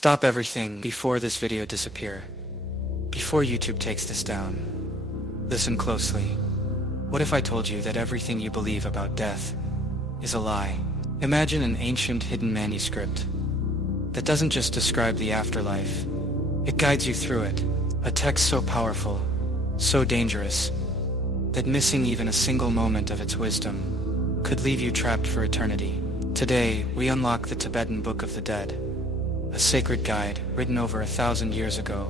Stop everything before this video disappear. Before YouTube takes this down. Listen closely. What if I told you that everything you believe about death is a lie? Imagine an ancient hidden manuscript that doesn't just describe the afterlife, it guides you through it. A text so powerful, so dangerous, that missing even a single moment of its wisdom could leave you trapped for eternity. Today, we unlock the Tibetan Book of the Dead, a sacred guide written over 1,000 years ago,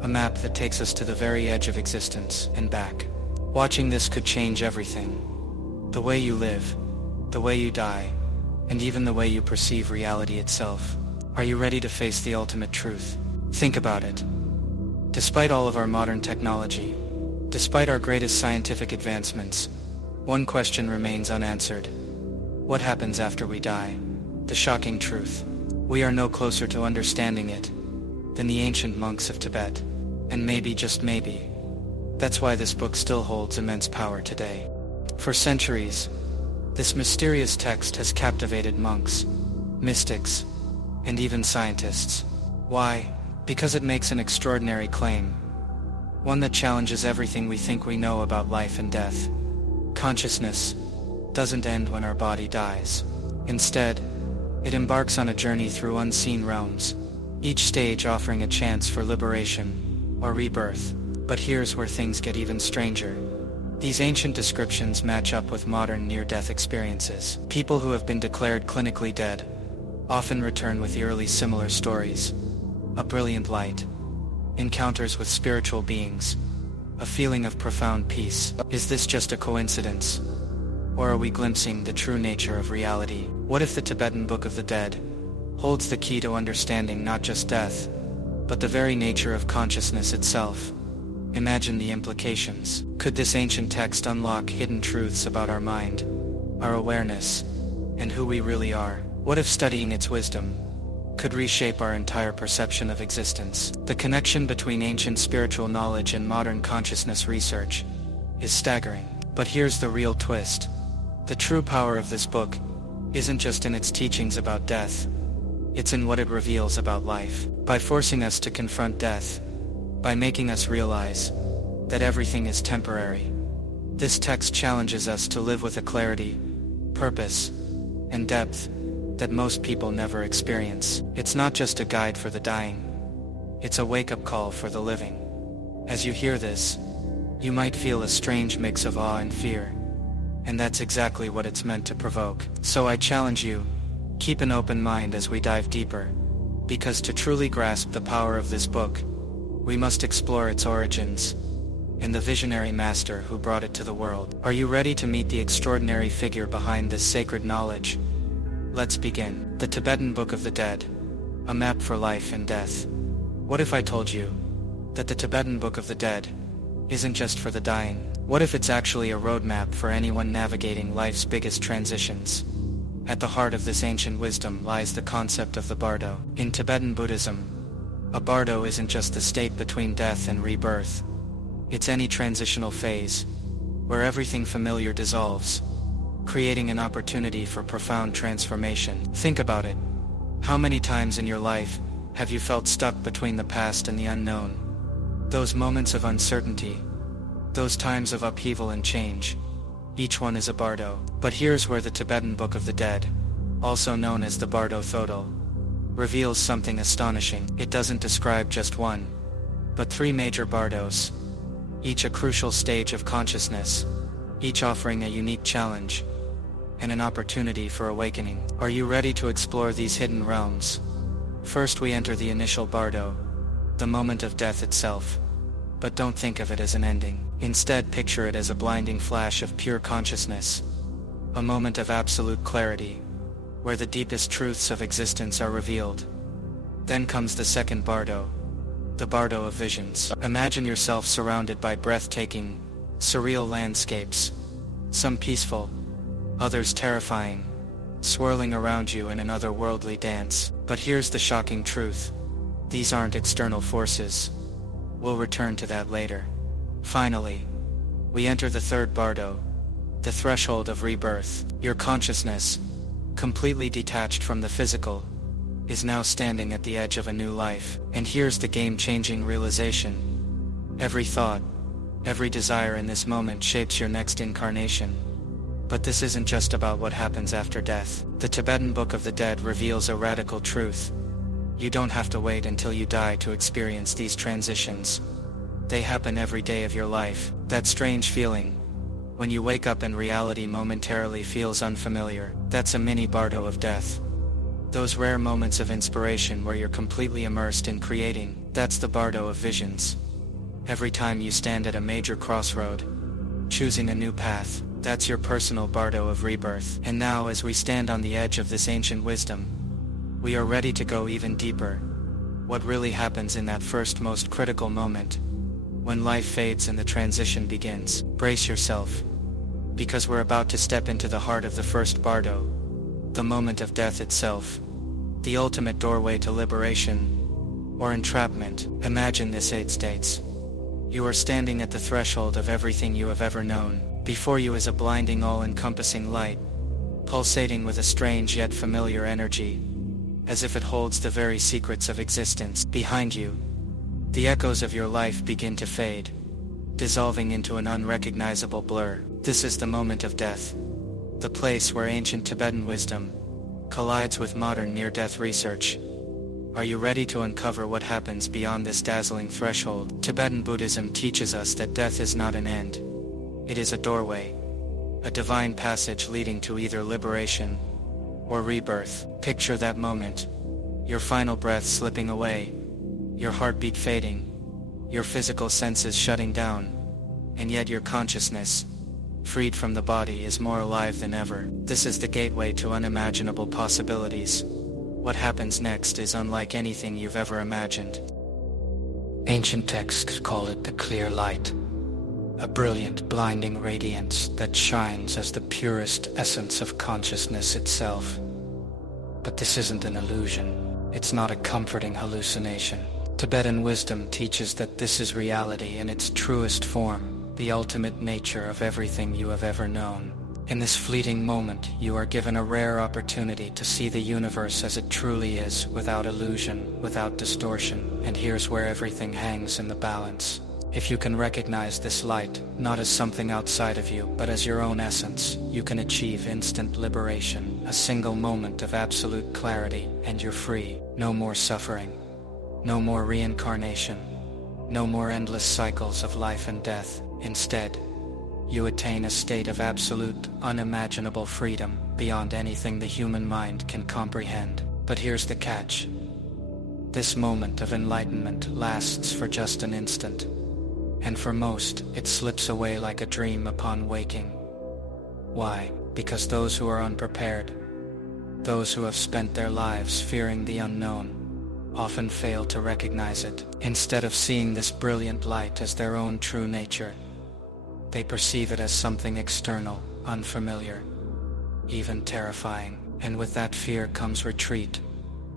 a map that takes us to the very edge of existence and back. Watching this could change everything. The way you live, the way you die, and even the way you perceive reality itself. Are you ready to face the ultimate truth? Think about it. Despite all of our modern technology, despite our greatest scientific advancements, one question remains unanswered. What happens after we die? The shocking truth. We are no closer to understanding it than the ancient monks of Tibet. And maybe, just maybe, that's why this book still holds immense power today. For centuries, this mysterious text has captivated monks, mystics, and even scientists. Why? Because it makes an extraordinary claim. One that challenges everything we think we know about life and death. Consciousness doesn't end when our body dies. Instead, it embarks on a journey through unseen realms, each stage offering a chance for liberation or rebirth. But here's where things get even stranger. These ancient descriptions match up with modern near-death experiences. People who have been declared clinically dead often return with eerily similar stories. A brilliant light, encounters with spiritual beings, a feeling of profound peace. Is this just a coincidence? Or are we glimpsing the true nature of reality? What if the Tibetan Book of the Dead holds the key to understanding not just death, but the very nature of consciousness itself? Imagine the implications. Could this ancient text unlock hidden truths about our mind, our awareness, and who we really are? What if studying its wisdom could reshape our entire perception of existence? The connection between ancient spiritual knowledge and modern consciousness research is staggering. But here's the real twist. The true power of this book isn't just in its teachings about death, it's in what it reveals about life. By forcing us to confront death, by making us realize that everything is temporary, this text challenges us to live with a clarity, purpose, and depth that most people never experience. It's not just a guide for the dying, it's a wake-up call for the living. As you hear this, you might feel a strange mix of awe and fear, and that's exactly what it's meant to provoke. So I challenge you, keep an open mind as we dive deeper, because to truly grasp the power of this book, we must explore its origins and the visionary master who brought it to the world. Are you ready to meet the extraordinary figure behind this sacred knowledge? Let's begin. The Tibetan Book of the Dead, a map for life and death. What if I told you that the Tibetan Book of the Dead isn't just for the dying? What if it's actually a roadmap for anyone navigating life's biggest transitions? At the heart of this ancient wisdom lies the concept of the Bardo. In Tibetan Buddhism, a Bardo isn't just the state between death and rebirth. It's any transitional phase where everything familiar dissolves, creating an opportunity for profound transformation. Think about it. How many times in your life have you felt stuck between the past and the unknown? Those moments of uncertainty, those times of upheaval and change, each one is a Bardo. But here's where the Tibetan Book of the Dead, also known as the Bardo Thödol, reveals something astonishing. It doesn't describe just one, but three major Bardos, each a crucial stage of consciousness, each offering a unique challenge and an opportunity for awakening. Are you ready to explore these hidden realms? First we enter the initial Bardo, the moment of death itself. But don't think of it as an ending. Instead, picture it as a blinding flash of pure consciousness, a moment of absolute clarity, where the deepest truths of existence are revealed. Then comes the second Bardo, the Bardo of visions. Imagine yourself surrounded by breathtaking, surreal landscapes, some peaceful, others terrifying, swirling around you in an otherworldly dance. But here's the shocking truth. These aren't external forces. We'll return to that later. Finally, we enter the third Bardo, the threshold of rebirth. Your consciousness, completely detached from the physical, is now standing at the edge of a new life. And here's the game-changing realization. Every thought, every desire in this moment shapes your next incarnation. But this isn't just about what happens after death. The Tibetan Book of the Dead reveals a radical truth. You don't have to wait until you die to experience these transitions. They happen every day of your life. That strange feeling, when you wake up and reality momentarily feels unfamiliar, that's a mini Bardo of death. Those rare moments of inspiration where you're completely immersed in creating, that's the Bardo of visions. Every time you stand at a major crossroad, choosing a new path, that's your personal Bardo of rebirth. And now, as we stand on the edge of this ancient wisdom, we are ready to go even deeper. What really happens in that first most critical moment, when life fades and the transition begins? Brace yourself, because we're about to step into the heart of the first Bardo, the moment of death itself, the ultimate doorway to liberation or entrapment. Imagine this 8 states. You are standing at the threshold of everything you have ever known. Before you is a blinding, all-encompassing light, pulsating with a strange yet familiar energy, as if it holds the very secrets of existence. Behind you, the echoes of your life begin to fade, dissolving into an unrecognizable blur. This is the moment of death, the place where ancient Tibetan wisdom collides with modern near-death research. Are you ready to uncover what happens beyond this dazzling threshold? Tibetan Buddhism teaches us that death is not an end. It is a doorway, a divine passage leading to either liberation or rebirth. Picture that moment, your final breath slipping away, your heartbeat fading, your physical senses shutting down, and yet your consciousness, freed from the body, is more alive than ever. This is the gateway to unimaginable possibilities. What happens next is unlike anything you've ever imagined. Ancient texts call it the clear light, a brilliant, blinding radiance that shines as the purest essence of consciousness itself. But this isn't an illusion. It's not a comforting hallucination. Tibetan wisdom teaches that this is reality in its truest form, the ultimate nature of everything you have ever known. In this fleeting moment, you are given a rare opportunity to see the universe as it truly is, without illusion, without distortion. And here's where everything hangs in the balance. If you can recognize this light, not as something outside of you, but as your own essence, you can achieve instant liberation, a single moment of absolute clarity, and you're free. No more suffering, no more reincarnation, no more endless cycles of life and death. Instead, you attain a state of absolute, unimaginable freedom, beyond anything the human mind can comprehend. But here's the catch. This moment of enlightenment lasts for just an instant. And for most, it slips away like a dream upon waking. Why? Because those who are unprepared, those who have spent their lives fearing the unknown, often fail to recognize it. Instead of seeing this brilliant light as their own true nature, they perceive it as something external, unfamiliar, even terrifying. And with that fear comes retreat,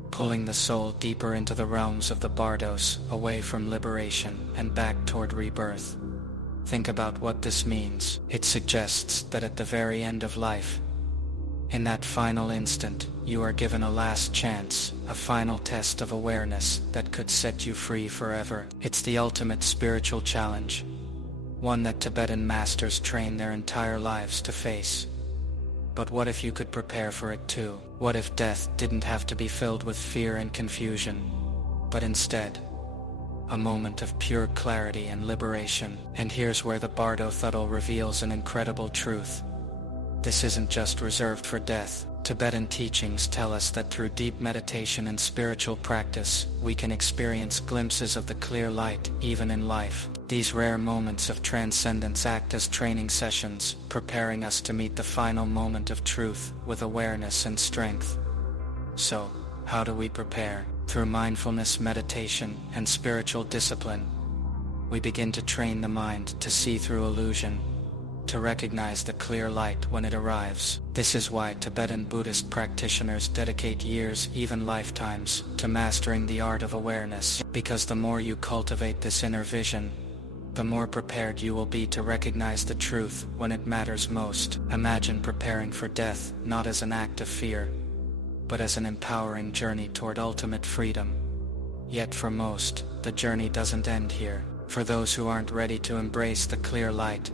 pulling the soul deeper into the realms of the bardos, away from liberation and back toward rebirth. Think about what this means. It suggests that at the very end of life, in that final instant, you are given a last chance, a final test of awareness that could set you free forever. It's the ultimate spiritual challenge, one that Tibetan masters train their entire lives to face. But what if you could prepare for it too? What if death didn't have to be filled with fear and confusion, but instead, a moment of pure clarity and liberation? And here's where the Bardo Thödol reveals an incredible truth. This isn't just reserved for death. Tibetan teachings tell us that through deep meditation and spiritual practice, we can experience glimpses of the clear light even in life. These rare moments of transcendence act as training sessions, preparing us to meet the final moment of truth with awareness and strength. So, how do we prepare? Through mindfulness, meditation, and spiritual discipline, we begin to train the mind to see through illusion, to recognize the clear light when it arrives. This is why Tibetan Buddhist practitioners dedicate years, even lifetimes, to mastering the art of awareness. Because the more you cultivate this inner vision, the more prepared you will be to recognize the truth when it matters most. Imagine preparing for death not as an act of fear, but as an empowering journey toward ultimate freedom. Yet for most, the journey doesn't end here. For those who aren't ready to embrace the clear light,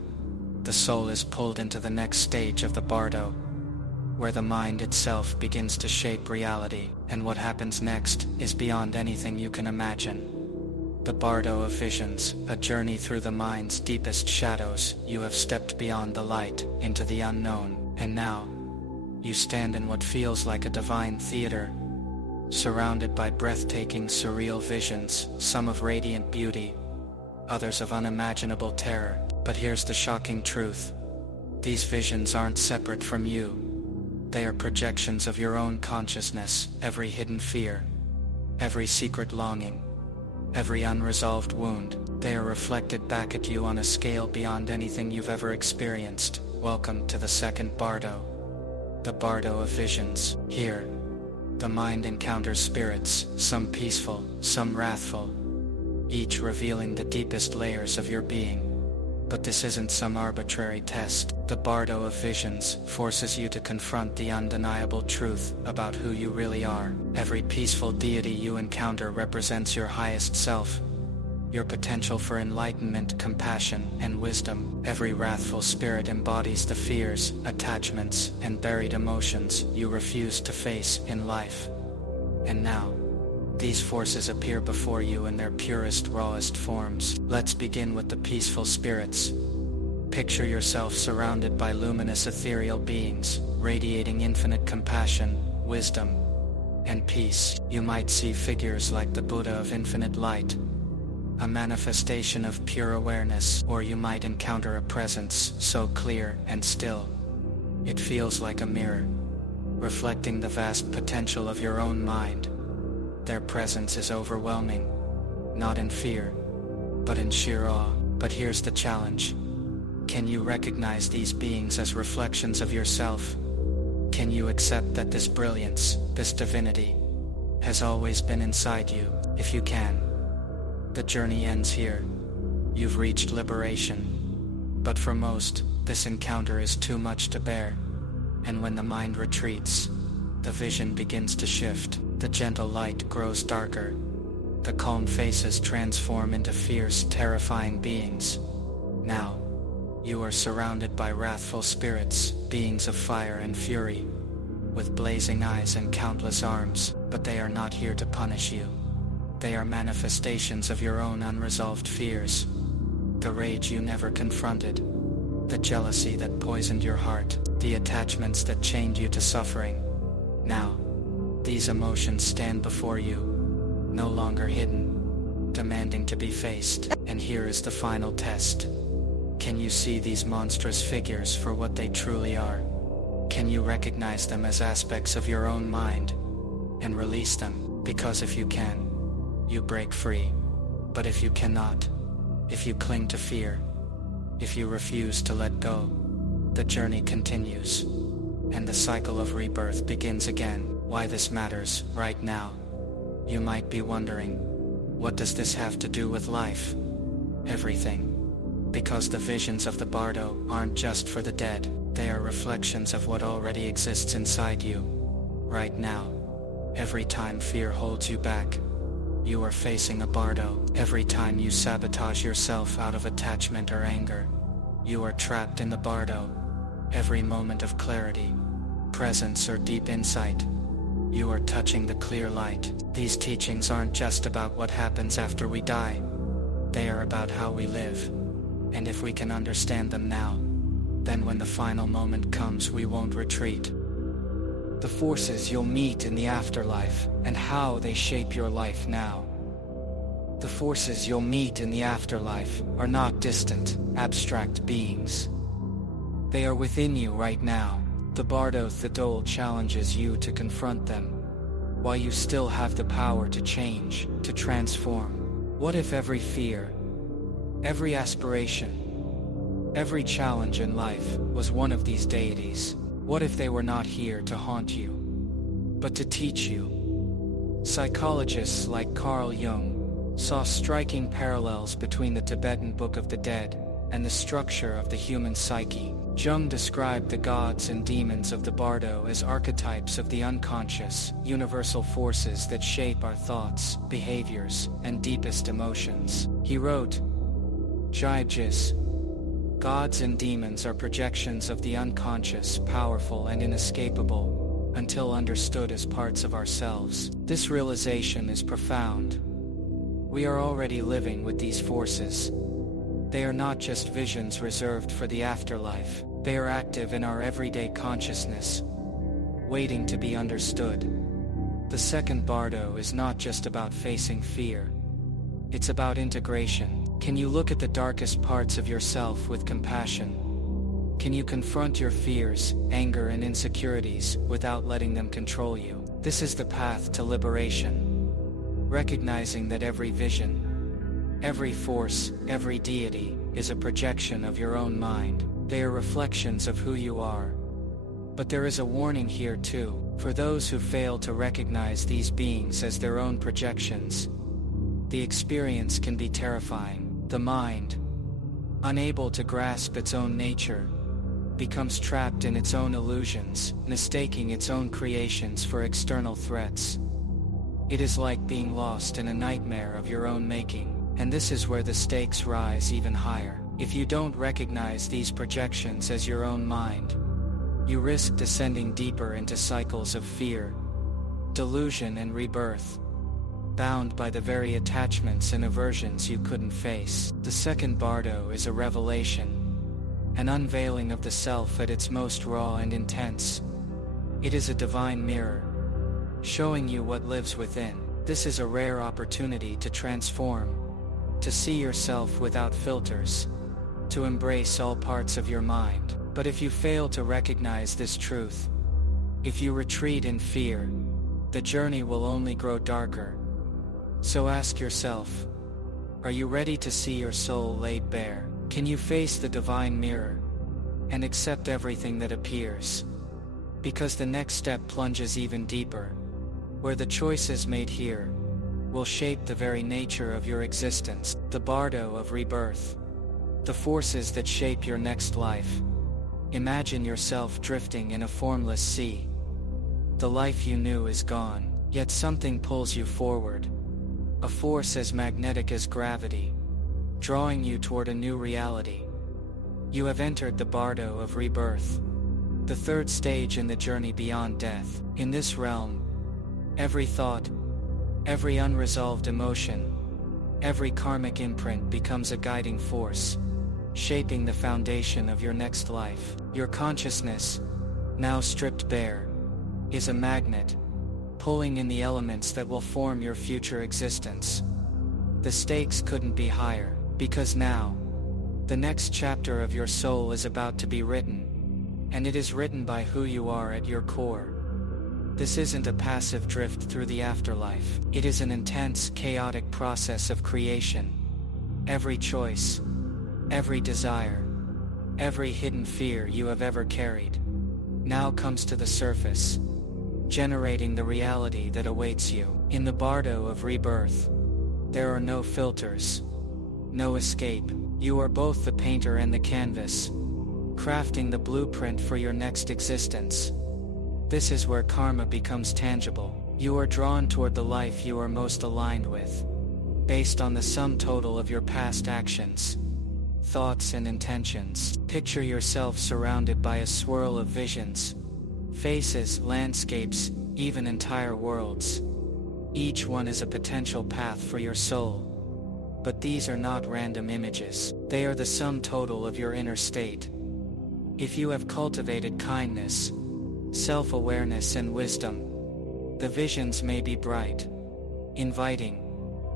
the soul is pulled into the next stage of the Bardo, where the mind itself begins to shape reality, and what happens next is beyond anything you can imagine. The Bardo of Visions, a journey through the mind's deepest shadows. You have stepped beyond the light, into the unknown, and now, you stand in what feels like a divine theater, surrounded by breathtaking surreal visions, some of radiant beauty, others of unimaginable terror. But here's the shocking truth. These visions aren't separate from you. They are projections of your own consciousness. Every hidden fear, every secret longing, every unresolved wound, they are reflected back at you on a scale beyond anything you've ever experienced. Welcome to the second Bardo, the Bardo of Visions. Here, the mind encounters spirits, some peaceful, some wrathful, each revealing the deepest layers of your being. But this isn't some arbitrary test. The Bardo of Visions forces you to confront the undeniable truth about who you really are. Every peaceful deity you encounter represents your highest self, your potential for enlightenment, compassion, and wisdom. Every wrathful spirit embodies the fears, attachments, and buried emotions you refuse to face in life. And now, these forces appear before you in their purest, rawest forms. Let's begin with the peaceful spirits. Picture yourself surrounded by luminous ethereal beings, radiating infinite compassion, wisdom, and peace. You might see figures like the Buddha of infinite light, a manifestation of pure awareness, or you might encounter a presence so clear and still, it feels like a mirror, reflecting the vast potential of your own mind. Their presence is overwhelming, not in fear, but in sheer awe. But here's the challenge. Can you recognize these beings as reflections of yourself? Can you accept that this brilliance, this divinity, has always been inside you? If you can, the journey ends here. You've reached liberation. But for most, this encounter is too much to bear. And when the mind retreats, the vision begins to shift. The gentle light grows darker. The calm faces transform into fierce, terrifying beings. Now, you are surrounded by wrathful spirits, beings of fire and fury, with blazing eyes and countless arms. But they are not here to punish you. They are manifestations of your own unresolved fears, the rage you never confronted, the jealousy that poisoned your heart, the attachments that chained you to suffering. Now, these emotions stand before you, no longer hidden, demanding to be faced. And here is the final test. Can you see these monstrous figures for what they truly are? Can you recognize them as aspects of your own mind and release them? Because if you can, you break free. But if you cannot, if you cling to fear, if you refuse to let go, the journey continues, and the cycle of rebirth begins again. Why this matters right now? You might be wondering, what does this have to do with life? Everything. Because the visions of the Bardo aren't just for the dead, they are reflections of what already exists inside you. Right now, every time fear holds you back, you are facing a Bardo. Every time you sabotage yourself out of attachment or anger, you are trapped in the Bardo. Every moment of clarity, presence, or deep insight, you are touching the clear light. These teachings aren't just about what happens after we die. They are about how we live. And if we can understand them now, then when the final moment comes, we won't retreat. The forces you'll meet in the afterlife and how they shape your life now. The forces you'll meet in the afterlife are not distant, abstract beings. They are within you right now. The Bardo Thödol challenges you to confront them, while you still have the power to change, to transform. What if every fear, every aspiration, every challenge in life was one of these deities? What if they were not here to haunt you, but to teach you? Psychologists like Carl Jung saw striking parallels between the Tibetan Book of the Dead and the structure of the human psyche. Jung described the gods and demons of the Bardo as archetypes of the unconscious, universal forces that shape our thoughts, behaviors, and deepest emotions. He wrote, Jijis, gods and demons are projections of the unconscious, powerful and inescapable, until understood as parts of ourselves. This realization is profound. We are already living with these forces. They are not just visions reserved for the afterlife, they are active in our everyday consciousness, waiting to be understood. The second Bardo is not just about facing fear. It's about integration. Can you look at the darkest parts of yourself with compassion? Can you confront your fears, anger and insecurities without letting them control you? This is the path to liberation. Recognizing that every vision, every force, every deity, is a projection of your own mind. They are reflections of who you are. But there is a warning here too, for those who fail to recognize these beings as their own projections. The experience can be terrifying. The mind, unable to grasp its own nature, becomes trapped in its own illusions, mistaking its own creations for external threats. It is like being lost in a nightmare of your own making. And this is where the stakes rise even higher. If you don't recognize these projections as your own mind, you risk descending deeper into cycles of fear, delusion and rebirth, bound by the very attachments and aversions you couldn't face. The second Bardo is a revelation, an unveiling of the self at its most raw and intense. It is a divine mirror, showing you what lives within. This is a rare opportunity to transform, to see yourself without filters, to embrace all parts of your mind. But if you fail to recognize this truth, if you retreat in fear, the journey will only grow darker. So ask yourself, are you ready to see your soul laid bare? Can you face the divine mirror and accept everything that appears? Because the next step plunges even deeper, where the choices made here will shape the very nature of your existence. The Bardo of rebirth, the forces that shape your next life. Imagine yourself drifting in a formless sea. The life you knew is gone, yet something pulls you forward. A force as magnetic as gravity, drawing you toward a new reality. You have entered the Bardo of rebirth, the third stage in the journey beyond death. In this realm, every thought, every unresolved emotion, every karmic imprint becomes a guiding force, shaping the foundation of your next life. Your consciousness, now stripped bare, is a magnet, pulling in the elements that will form your future existence. The stakes couldn't be higher, because now, the next chapter of your soul is about to be written, and it is written by who you are at your core. This isn't a passive drift through the afterlife. It is an intense, chaotic process of creation. Every choice, every desire, every hidden fear you have ever carried, now comes to the surface, generating the reality that awaits you. In the Bardo of rebirth, there are no filters, no escape. You are both the painter and the canvas, crafting the blueprint for your next existence. This is where karma becomes tangible. You are drawn toward the life you are most aligned with, based on the sum total of your past actions, thoughts and intentions. Picture yourself surrounded by a swirl of visions, faces, landscapes, even entire worlds. Each one is a potential path for your soul. But these are not random images. They are the sum total of your inner state. If you have cultivated kindness, self-awareness and wisdom, the visions may be bright, inviting,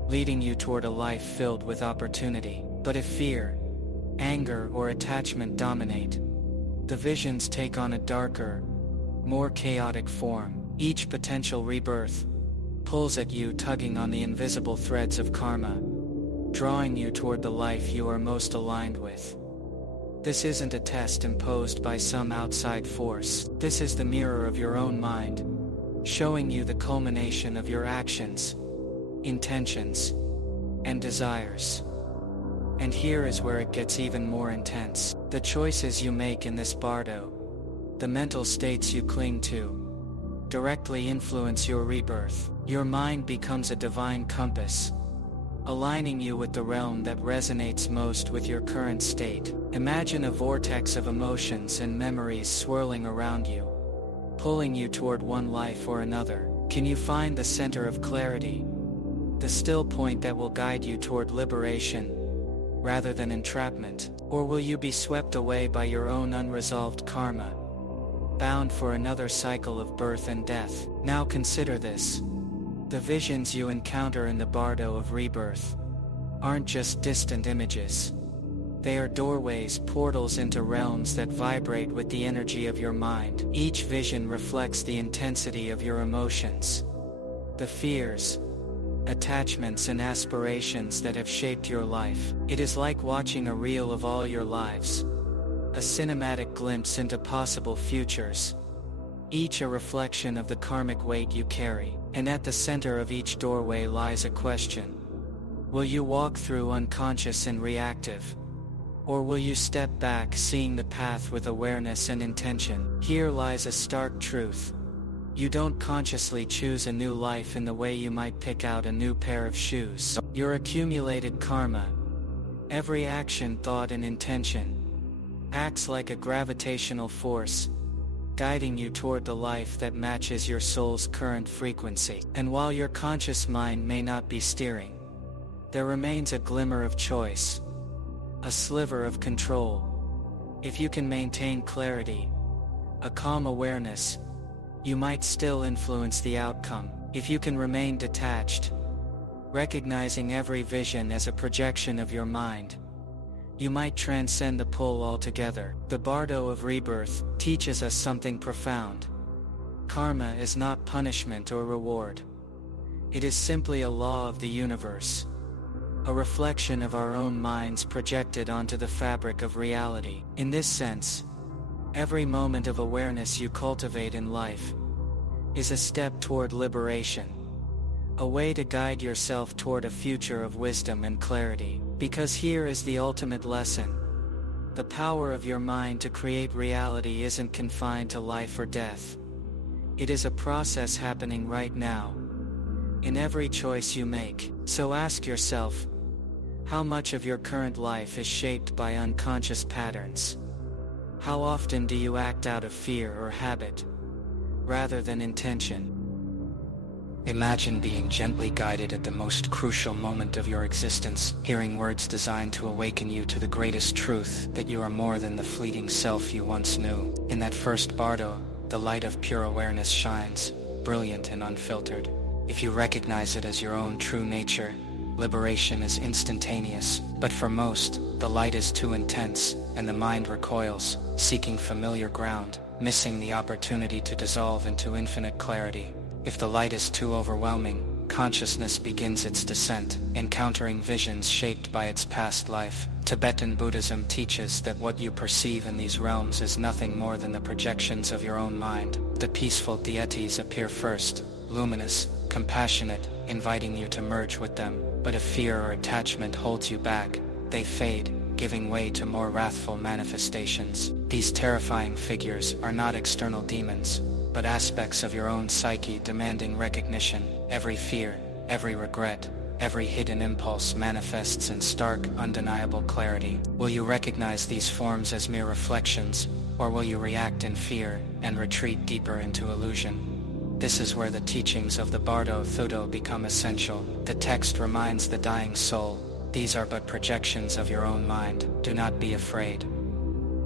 leading you toward a life filled with opportunity. But if fear, anger or attachment dominate, the visions take on a darker, more chaotic form. Each potential rebirth pulls at you, tugging on the invisible threads of karma, drawing you toward the life you are most aligned with. This isn't a test imposed by some outside force. This is the mirror of your own mind, showing you the culmination of your actions, intentions, and desires. And here is where it gets even more intense. The choices you make in this bardo, the mental states you cling to, directly influence your rebirth. Your mind becomes a divine compass, aligning you with the realm that resonates most with your current state. Imagine a vortex of emotions and memories swirling around you, pulling you toward one life or another. Can you find the center of clarity, the still point that will guide you toward liberation rather than entrapment? Or will you be swept away by your own unresolved karma, bound for another cycle of birth and death? Now consider this. The visions you encounter in the bardo of rebirth aren't just distant images. They are doorways, portals into realms that vibrate with the energy of your mind. Each vision reflects the intensity of your emotions, the fears, attachments and aspirations that have shaped your life. It is like watching a reel of all your lives, a cinematic glimpse into possible futures, each a reflection of the karmic weight you carry. And at the center of each doorway lies a question. Will you walk through unconscious and reactive? Or will you step back, seeing the path with awareness and intention? Here lies a stark truth. You don't consciously choose a new life in the way you might pick out a new pair of shoes. Your accumulated karma, every action, thought and intention, acts like a gravitational force, guiding you toward the life that matches your soul's current frequency. And while your conscious mind may not be steering, there remains a glimmer of choice, a sliver of control. If you can maintain clarity, a calm awareness, you might still influence the outcome. If you can remain detached, recognizing every vision as a projection of your mind, you might transcend the pull altogether. The bardo of rebirth teaches us something profound. Karma is not punishment or reward. It is simply a law of the universe, a reflection of our own minds projected onto the fabric of reality. In this sense, every moment of awareness you cultivate in life is a step toward liberation, a way to guide yourself toward a future of wisdom and clarity. Because here is the ultimate lesson. The power of your mind to create reality isn't confined to life or death. It is a process happening right now, in every choice you make. So ask yourself, how much of your current life is shaped by unconscious patterns? How often do you act out of fear or habit, rather than intention? Imagine being gently guided at the most crucial moment of your existence, hearing words designed to awaken you to the greatest truth, that you are more than the fleeting self you once knew. In that first bardo, the light of pure awareness shines, brilliant and unfiltered. If you recognize it as your own true nature, liberation is instantaneous. But for most, the light is too intense, and the mind recoils, seeking familiar ground, missing the opportunity to dissolve into infinite clarity. If the light is too overwhelming, consciousness begins its descent, encountering visions shaped by its past life. Tibetan Buddhism teaches that what you perceive in these realms is nothing more than the projections of your own mind. The peaceful deities appear first, luminous, compassionate, inviting you to merge with them. But if fear or attachment holds you back, they fade, giving way to more wrathful manifestations. These terrifying figures are not external demons, but aspects of your own psyche demanding recognition. Every fear, every regret, every hidden impulse manifests in stark, undeniable clarity. Will you recognize these forms as mere reflections, or will you react in fear and retreat deeper into illusion? This is where the teachings of the Bardo Thödol become essential. The text reminds the dying soul, these are but projections of your own mind. Do not be afraid.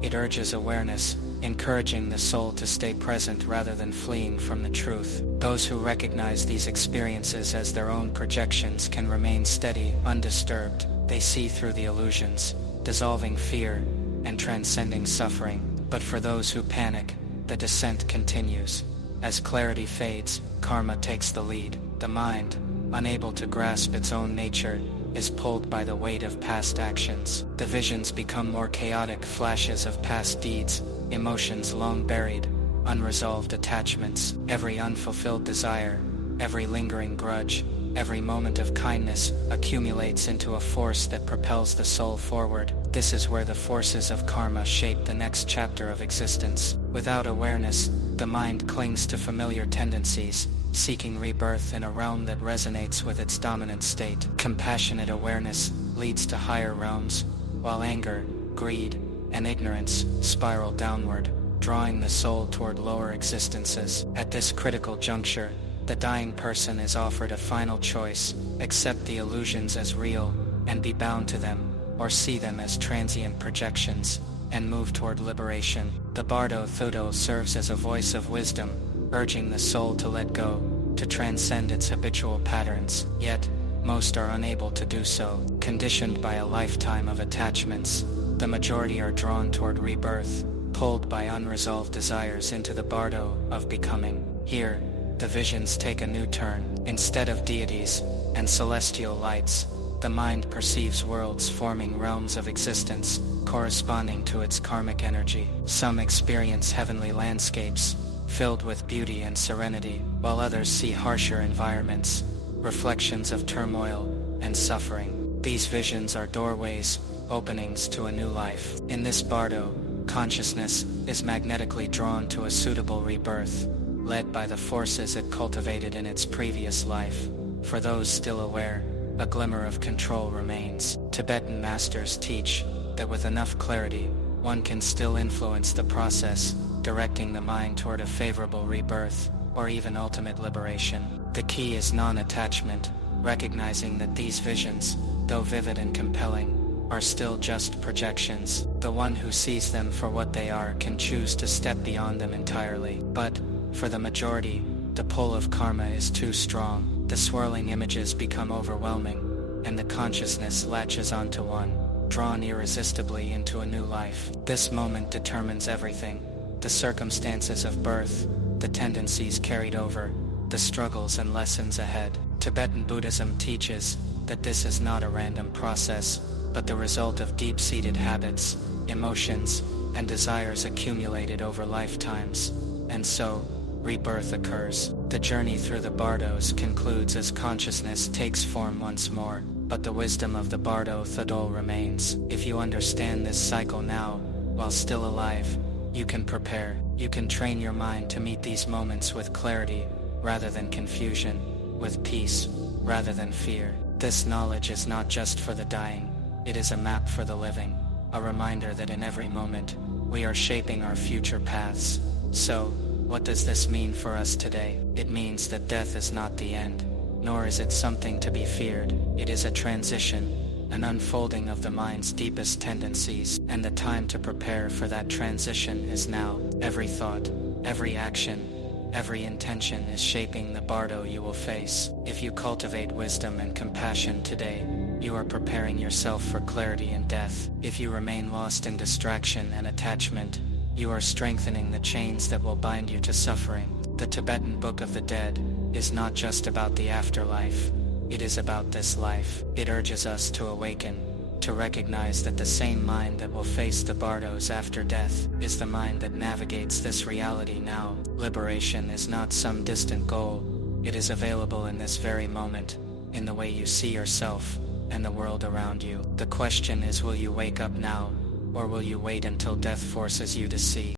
It urges awareness, encouraging the soul to stay present rather than fleeing from the truth. Those who recognize these experiences as their own projections can remain steady, undisturbed. They see through the illusions, dissolving fear and transcending suffering. But for those who panic, the descent continues. As clarity fades, karma takes the lead. The mind, unable to grasp its own nature, is pulled by the weight of past actions. The visions become more chaotic flashes of past deeds, emotions long buried, unresolved attachments, every unfulfilled desire, every lingering grudge, Every moment of kindness accumulates into a force that propels the soul forward. This is where the forces of karma shape the next chapter of existence. Without awareness, the mind clings to familiar tendencies, seeking rebirth in a realm that resonates with its dominant state. Compassionate awareness leads to higher realms, while anger, greed, and ignorance spiral downward, drawing the soul toward lower existences. At this critical juncture, the dying person is offered a final choice: accept the illusions as real, and be bound to them, or see them as transient projections, and move toward liberation. The Bardo Thödol serves as a voice of wisdom, urging the soul to let go, to transcend its habitual patterns. Yet, most are unable to do so. Conditioned by a lifetime of attachments, the majority are drawn toward rebirth, pulled by unresolved desires into the Bardo of becoming. Here, the visions take a new turn. Instead of deities and celestial lights, the mind perceives worlds forming realms of existence, corresponding to its karmic energy. Some experience heavenly landscapes, filled with beauty and serenity, while others see harsher environments, reflections of turmoil and suffering. These visions are doorways, openings to a new life. In this Bardo, consciousness is magnetically drawn to a suitable rebirth, led by the forces it cultivated in its previous life. For those still aware, a glimmer of control remains. Tibetan masters teach that with enough clarity, one can still influence the process, directing the mind toward a favorable rebirth, or even ultimate liberation. The key is non-attachment, recognizing that these visions, though vivid and compelling, are still just projections. The one who sees them for what they are can choose to step beyond them entirely. But, for the majority, the pull of karma is too strong. The swirling images become overwhelming, and the consciousness latches onto one, drawn irresistibly into a new life. This moment determines everything: the circumstances of birth, the tendencies carried over, the struggles and lessons ahead. Tibetan Buddhism teaches that this is not a random process, but the result of deep-seated habits, emotions, and desires accumulated over lifetimes. And so, rebirth occurs. The journey through the Bardos concludes as consciousness takes form once more, but the wisdom of the Bardo Thödol remains. If you understand this cycle now, while still alive, you can prepare. You can train your mind to meet these moments with clarity, rather than confusion, with peace, rather than fear. This knowledge is not just for the dying, it is a map for the living, a reminder that in every moment, we are shaping our future paths. So, what does this mean for us today? It means that death is not the end, nor is it something to be feared. It is a transition, an unfolding of the mind's deepest tendencies, and the time to prepare for that transition is now. Every thought, every action, every intention is shaping the Bardo you will face. If you cultivate wisdom and compassion today, you are preparing yourself for clarity in death. If you remain lost in distraction and attachment, you are strengthening the chains that will bind you to suffering. The Tibetan Book of the Dead is not just about the afterlife, it is about this life. It urges us to awaken, to recognize that the same mind that will face the Bardos after death is the mind that navigates this reality now. Liberation is not some distant goal, it is available in this very moment, in the way you see yourself and the world around you. The question is, will you wake up now, or will you wait until death forces you to see?